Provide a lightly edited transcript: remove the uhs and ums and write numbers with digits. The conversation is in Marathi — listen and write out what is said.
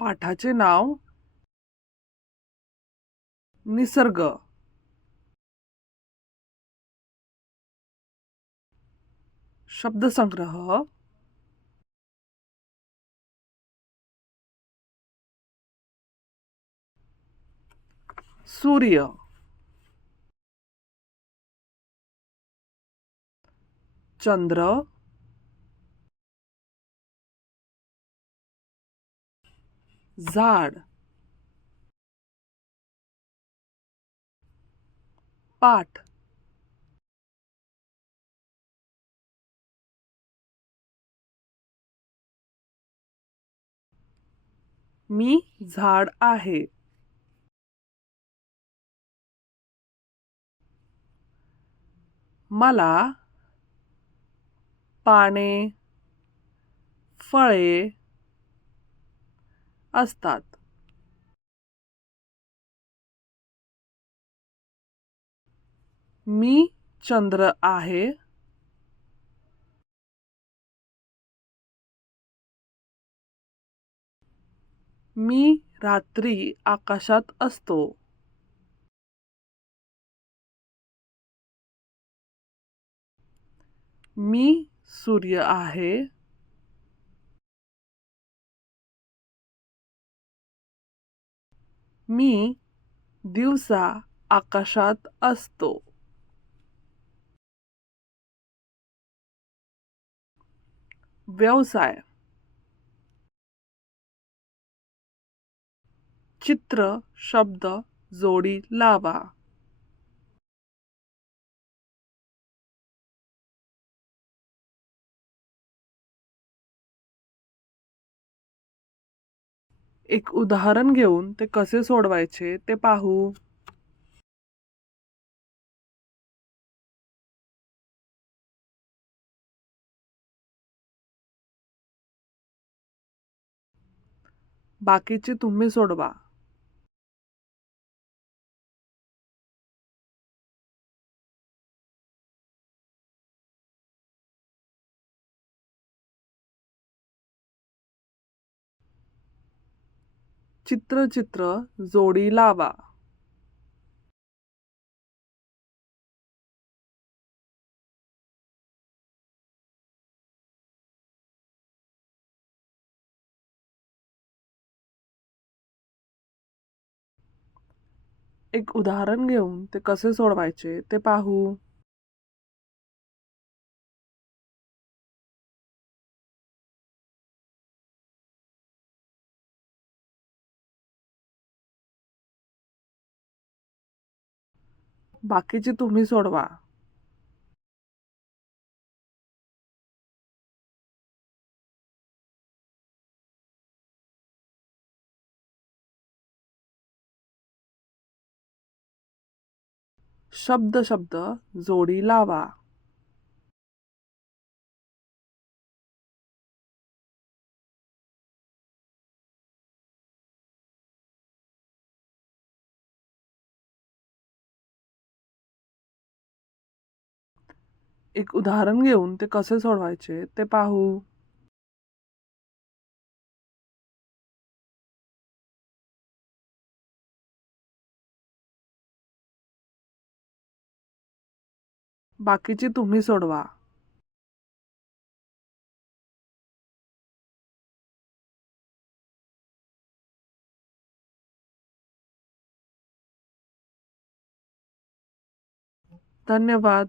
पाठाचे नाव निसर्ग. शब्दसंग्रह सूर्य, चंद्र, झाड, पाठ, मी झाड आहे. मला पाने, फळे असतात. मी चंद्र आहे. मी रात्री आकाशात असतो. मी सूर्य आहे. मी दिवसा आकाशात असतो. व्यवसाय, चित्र शब्द जोडी लावा. एक उदाहरण घेऊन ते कसे सोडवायचे ते पाहू. बाकीचे तुम्ही सोडवा. चित्र चित्र जोडी लावा. एक उदाहरण घेऊन ते कसे सोडवायचे ते पाहू. बाकीचे तुम्ही सोडवा. शब्द शब्द जोडी लावा. एक उदाहरण घेऊन ते कसे सोडवायचे ते पाहू. बाकीचे तुम्ही सोडवा. धन्यवाद.